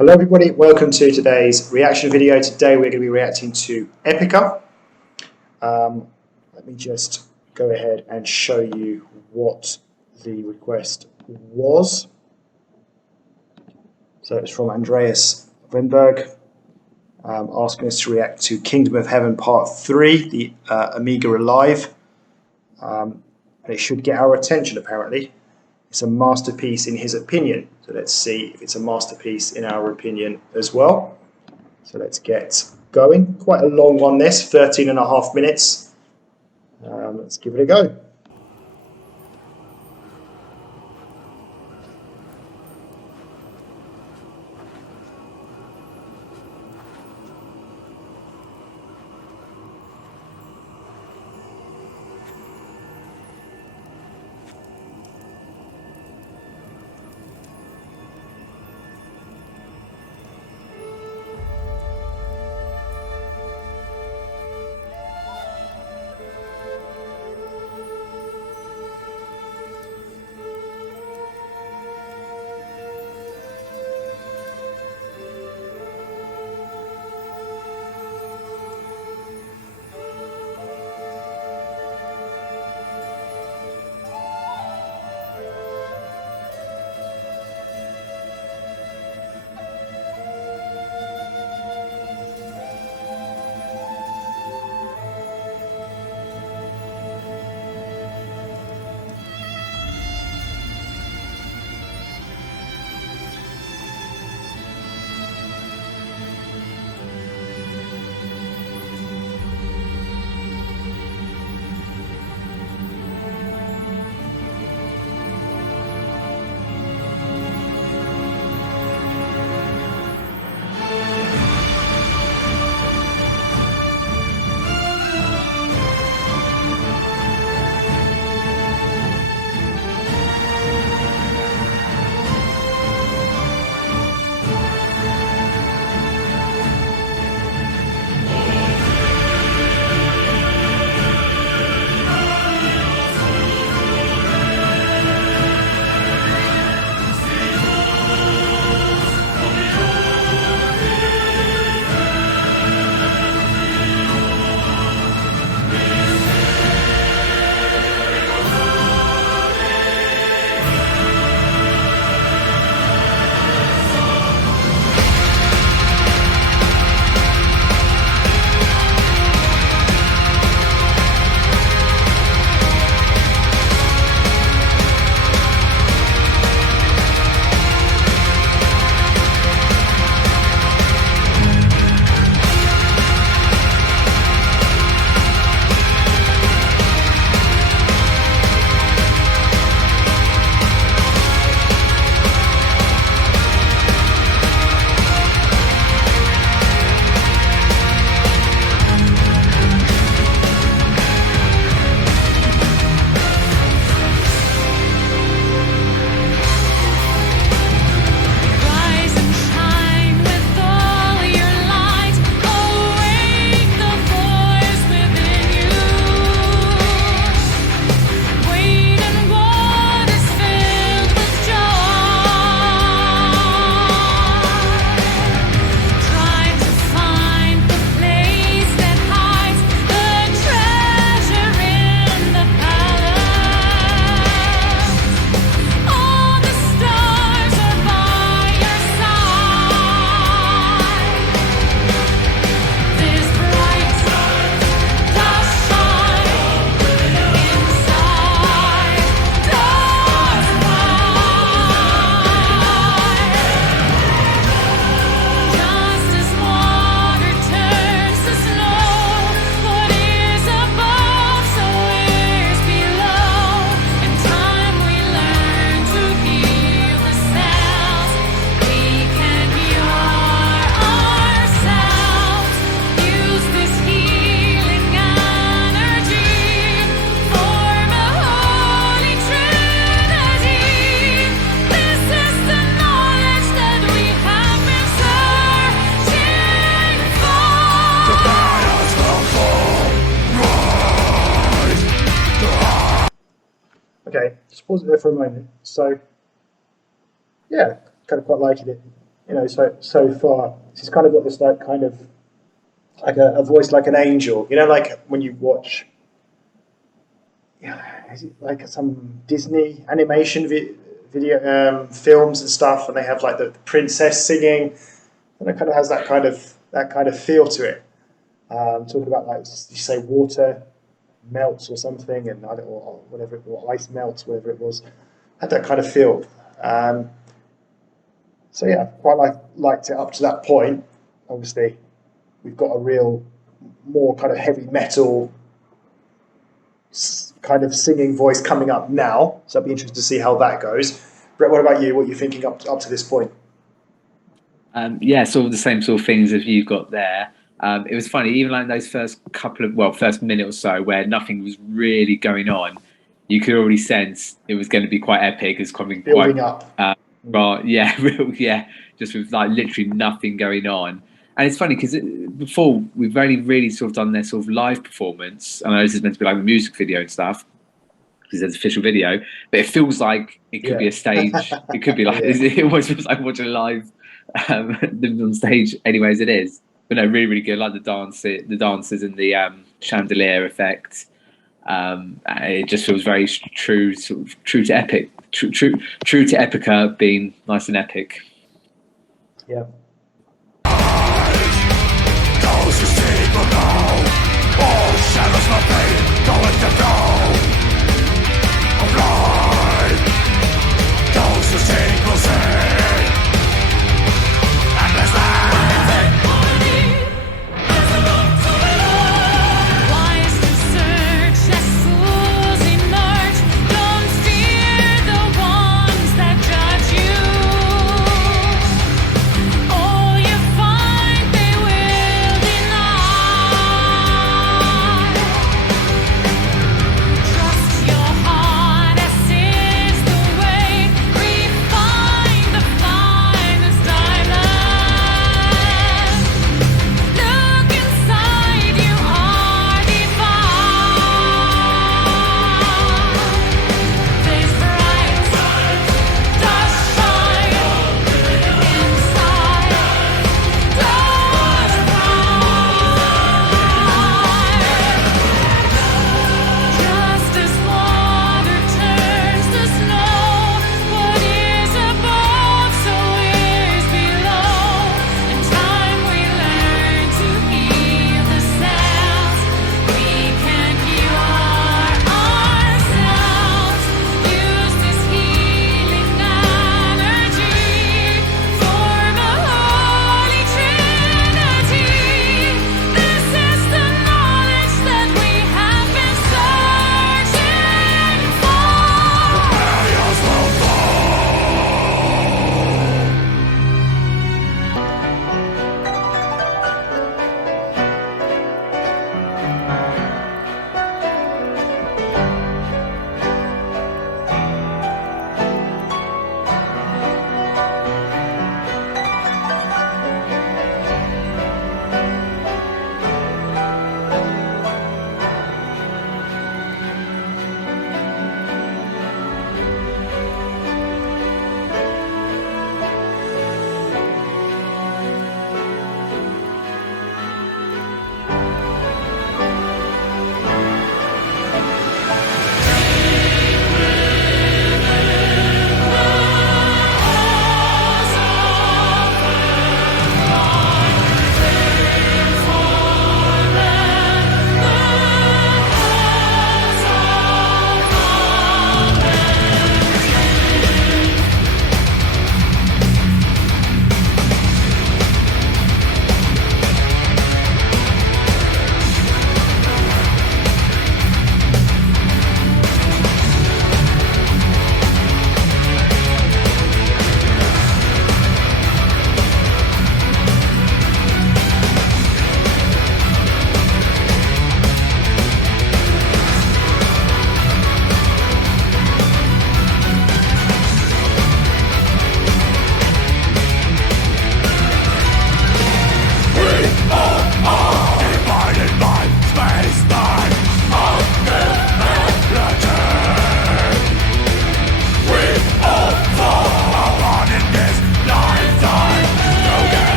Hello everybody, welcome to today's reaction video. Today we're going to be reacting to Epica. Let me just go ahead and show you what the request was. So it's from Andreas Wenberg, asking us to react to Kingdom of Heaven Part 3, the Amiga Alive. And it should get our attention apparently. It's a masterpiece in his opinion. So let's see if it's a masterpiece in our opinion as well. So let's get going. Quite a long one this, 13.5 minutes. Let's give it a go. Okay, just pause it there for a moment. So, yeah, kind of quite liking it. so far. She's kind of got this like kind of like a voice like an angel. Like when you watch, yeah, is it like some Disney animation video films and stuff, and they have like the princess singing, and it kind of has that kind of feel to it. Talking about like you say water melts or something, and I don't or whatever, or ice melts, whatever it was, had that kind of feel. So yeah, quite liked it up to that point. Obviously, we've got a real more kind of heavy metal kind of singing voice coming up now. So I'd be interested to see how that goes. Brett, what about you? What are you thinking up to this point? Yeah, sort of the same sort of things as you've got there. It was funny, even like those first minute or so where nothing was really going on, you could already sense it was going to be quite epic. It's coming quite Building up. Right, yeah, yeah, just with like literally nothing going on. And it's funny because before we've only really sort of done their sort of live performance. I know this is meant to be like a music video and stuff because there's official video, but it feels like it could be a stage. It could be like it almost feels like watching a live them on stage. Anyway, as it is, but no, really, really good. Like the dances, and the chandelier effect. It just feels very true, sort of true to epic. True to Epica being nice and epic. Yeah. Those who seek will know. All shadows of pain going to go. Blind. Those who seek will see. Endless land.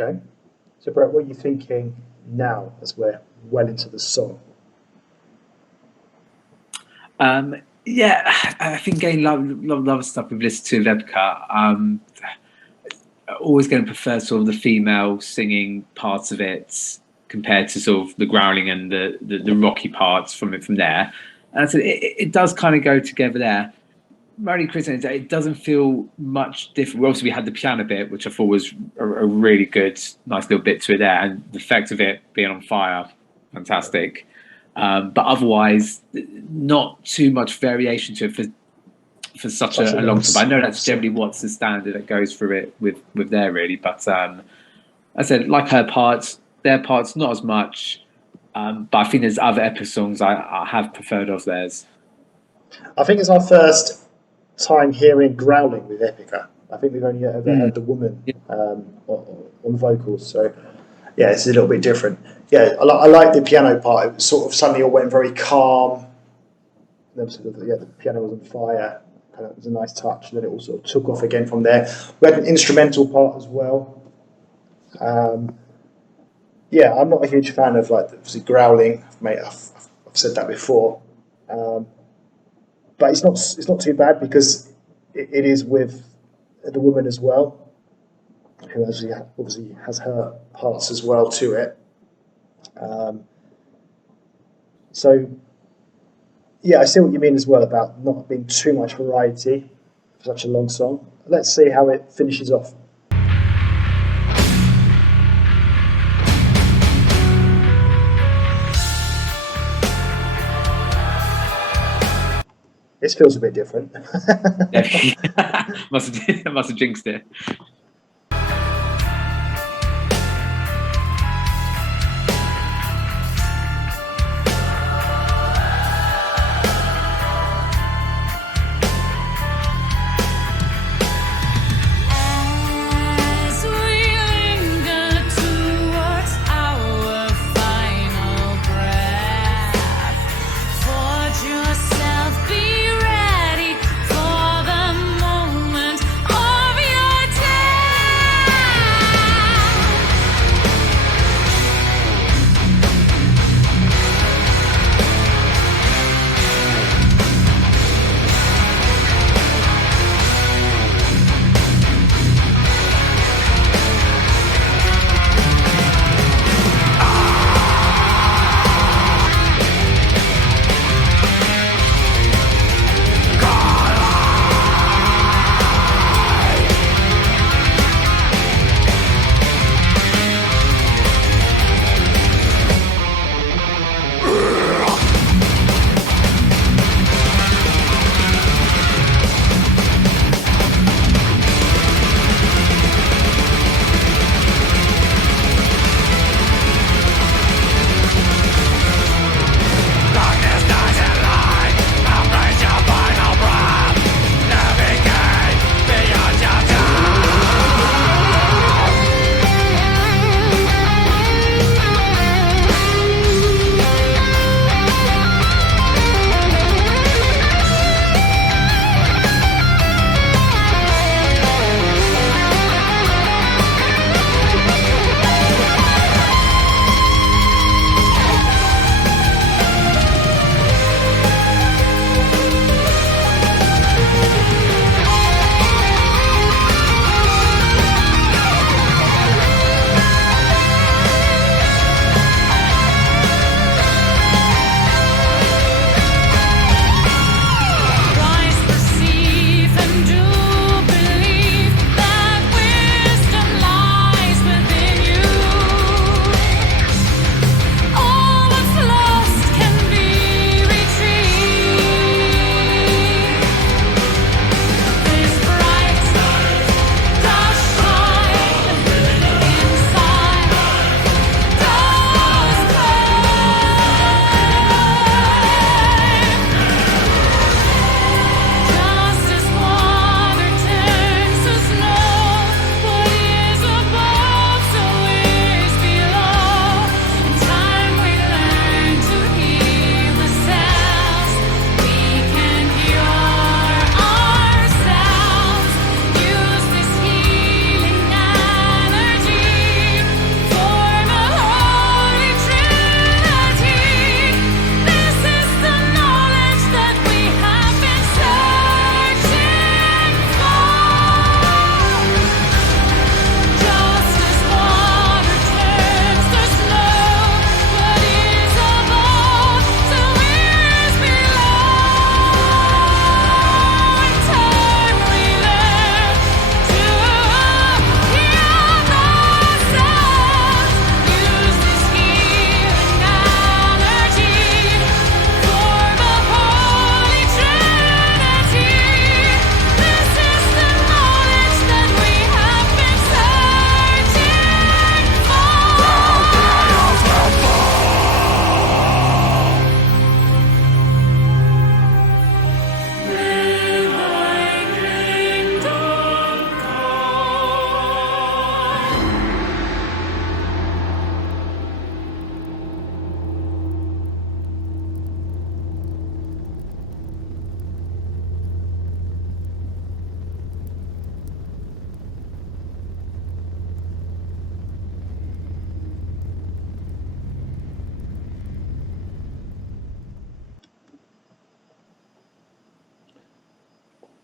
Okay. So, Brett, what are you thinking now as we're well into the song? Yeah, I think again, love stuff we've listened to of Epica. Always going to prefer sort of the female singing parts of it compared to sort of the growling and the rocky parts from there. And so it does kind of go together there. Only criticism, it doesn't feel much different. Obviously, we had the piano bit, which I thought was a really good, nice little bit to it there, and the effect of it being on fire, fantastic. But otherwise, not too much variation to it for such a long time. I know that's generally what's the standard that goes through it with there really. But I said, like her parts, their parts not as much. But I think there's other Epica songs I have preferred of theirs. I think it's our first time hearing growling with Epica. I think we've only ever heard the woman on vocals, so yeah, it's a little bit different. Yeah, I like the piano part. It was sort of suddenly all went very calm. Then sort of, the piano was on fire. And it was a nice touch. And then it all sort of took off again from there. We had an instrumental part as well. Yeah, I'm not a huge fan of like obviously growling. I've said that before. But it's not too bad because it is with the woman as well, who obviously has her parts as well to it. So yeah, I see what you mean as well about not being too much variety for such a long song. Let's see how it finishes off. This feels a bit different. must have jinxed it.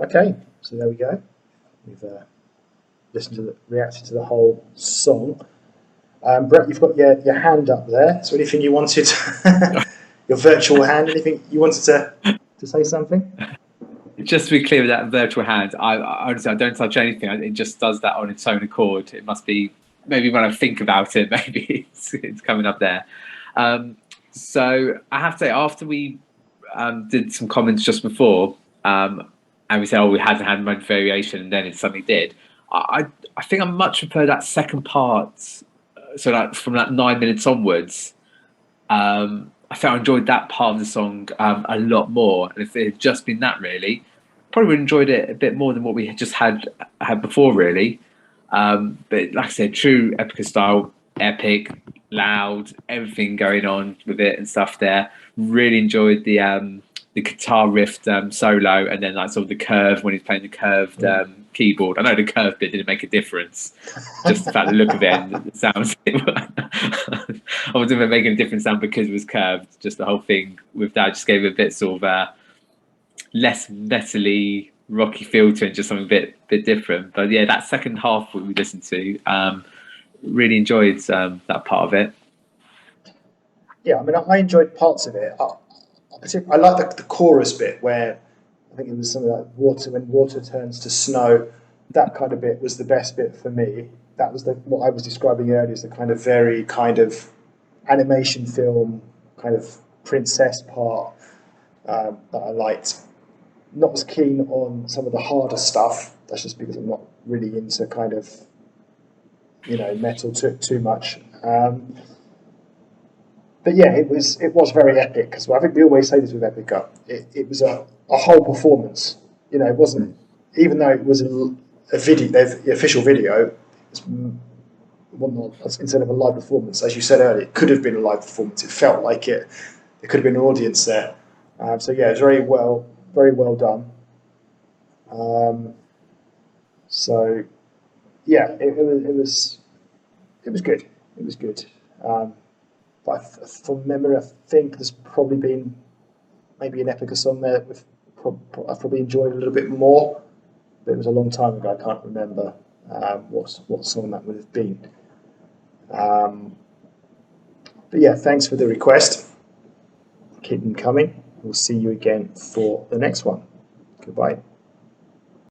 Okay, so there we go. We've reacted to the whole song. Brett, you've got your hand up there. So anything you wanted, your virtual hand, anything you wanted to say something? Just to be clear with that virtual hand, I honestly I don't touch anything. It just does that on its own accord. It must be maybe when I think about it, maybe it's coming up there. So I have to say, after we did some comments just before, and we said, "Oh, we hadn't had much variation," and then it suddenly did. I think I much prefer that second part. So that from that 9 minutes onwards, I felt I enjoyed that part of the song a lot more. And if it had just been that, really, probably would have enjoyed it a bit more than what we had just had before, really. But like I said, true Epica style, epic, loud, everything going on with it and stuff there. Really enjoyed the guitar riff solo, and then like sort of the curve when he's playing the curved keyboard. I know the curved bit didn't make a difference, just the fact the look of it and the sounds. I wasn't even making a different sound because it was curved. Just the whole thing with that just gave it a bit sort of less metally rocky feel to it, just something a bit different. But yeah, that second half we listened to, really enjoyed that part of it. Yeah, I mean, I enjoyed parts of it. I like the chorus bit where I think it was something like when water turns to snow. That kind of bit was the best bit for me. That was what I was describing earlier as the kind of very kind of animation film kind of princess part that I liked. Not as keen on some of the harder stuff. That's just because I'm not really into kind of metal too much. But yeah, it was very epic because I think we always say this with Epica. It was a whole performance. It wasn't, even though it was a video, the official video. Instead of a live performance, as you said earlier, it could have been a live performance. It felt like it. There could have been an audience there. So yeah, it was very well done. So yeah, it was good. It was good. But from memory, I think there's probably been maybe an Epica song there I've probably enjoyed a little bit more. But it was a long time ago. I can't remember what song that would have been. But yeah, thanks for the request. Keep them coming. We'll see you again for the next one. Goodbye.